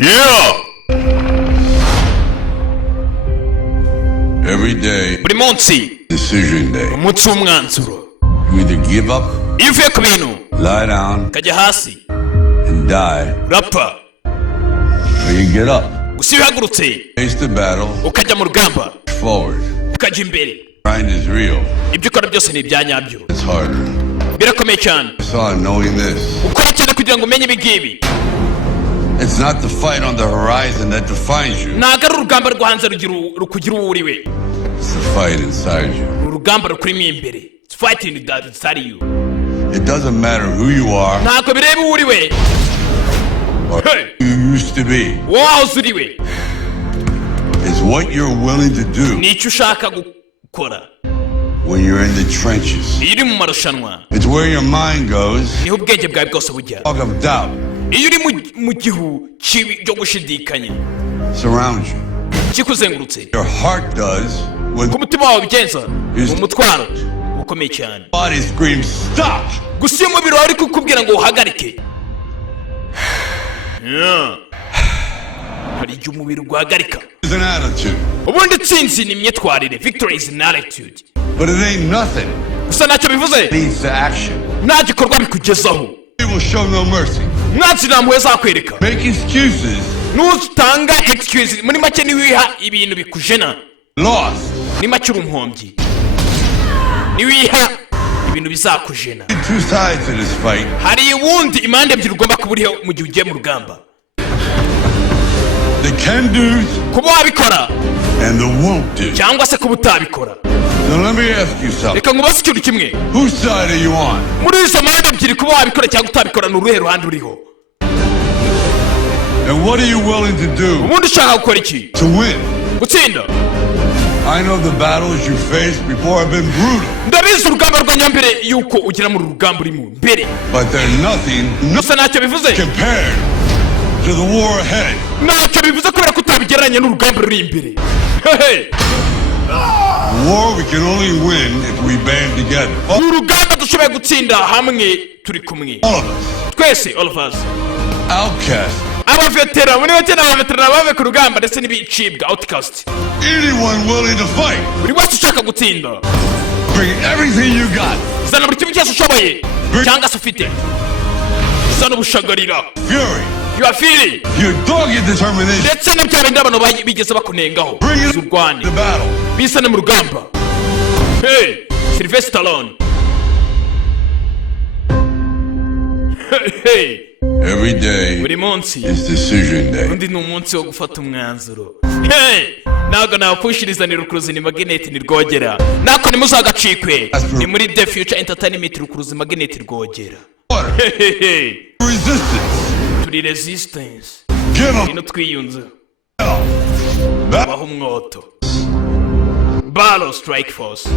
Yeah! Every day, buri munsi decision day. umunsi w'umwanzuro. You either give up, iyo uvuye ku bintu lie down, ukajya hasi and die, urapfa, or you get up, gusa iyo uhagurutse face the battle, ukajya mu rugamba forward. ukajya imbere, Grind is real. ibyo ukora byose ni ibya nyabyo, It's harder. birakomeye cyane. I saw knowing this. ukora cyane kugira ngo umenye ibi ngibi. It's not the fight on the horizon that defines you. ntabwo ari urugamba rwo hanze rukugira uwo uri we, It's the fight inside you. ni urugamba rukurimo imbere. It's fighting that inside you. It doesn't matter who you are ntabwo bireba uwo uri we, or Hey. who you used to be. wahoze uri we, It's what you're willing to do ni icyo ushaka gukora when you're in the trenches. iyo uri mu marushanwa. It's where your mind goes. niho ubwenge bwawe bwose bujya. Fog of doubt iyo uri mu gihu cyo gushidikanya surrounds you. kikuzengurutse, Your heart does when ku mutima wawe bigenza Yes. umutwaro ukomeye cyane. the body screams stop. gusa iyo umubiri wawe uri kukubwira ngo uhagarike, Yeah. hari igihe umubiri uguhagarika. It's an attitude, ubundi intsinzi ni imyitwarire. Victory is an attitude. but it ain't nothing. gusa ntacyo bivuze It leads to action. nta gikorwa bikugezaho. He will show no mercy. mwanzi nta mpuhwe zakwereka. Make excuses. nutanga excuse, muri make niwiha ibintu bikujena, Lost. ni make uri umuhombyi. niwiha ibintu bizakujena. Two sides to this fight. hari ubundi impande ebyiri ugomba kuba uriho mu gihe ugiye mu rugamba. The can do's kuba wabikora and the won't do. cyangwa se kuba utabikora. Now let me ask you something. reka ngubaze ikintu kimwe, Whose side are you on? muri izo mpande ebyiri kuba wabikora cyangwa utabikora ni uruhe ruhande uriho? And what are you willing to do ubundi ushaka gukora iki to win? gutsinda? I know the battles you faced before have been brutal, ndabizi urugamba rwa mbere yuko ugera muri uru rugamba urimo mbere, but they're nothing gusa ntacyo bivuze, compared to the war ahead. ntacyo bivuze kubera ko utabigereranya n'urugamba ruri imbere. Hehe. War we can only win if we band together. ni urugamba dushoboye gutsinda hamwe turi kumwe All of us. twese, all of us. Outcast. abavetera muri bake n'abavetera bave ku rugamba ndetse n'ibicibwa outcast. Anyone willing to fight. buri wese ushaka gutsinda, Bring everything you got. zana buri kimwe cyose ushoboye cyangwa se ufite, zana ubushagarira, Fury. your feeling, Your dogged determination. ndetse na bya bindi abantu bigeze bakunengaho. Bring it zurwane to battle. bisane mu rugamba. Hey, Sylvester Stallone. Hey, Every day buri munsi is decision day. undi ni umunsi wo gufata umwanzuro. Hey, ntabwo napushiriza ni rukuruzi ni magnet ni rwogera, nako nimuzagacikwe. ni muri The Future Entertainment rukuruzi magnet rwogera. Water. Hehehe, Resistance. turi resistance, Give up. ino twiyunze Battle. baho umwoto. Battle Strike Force.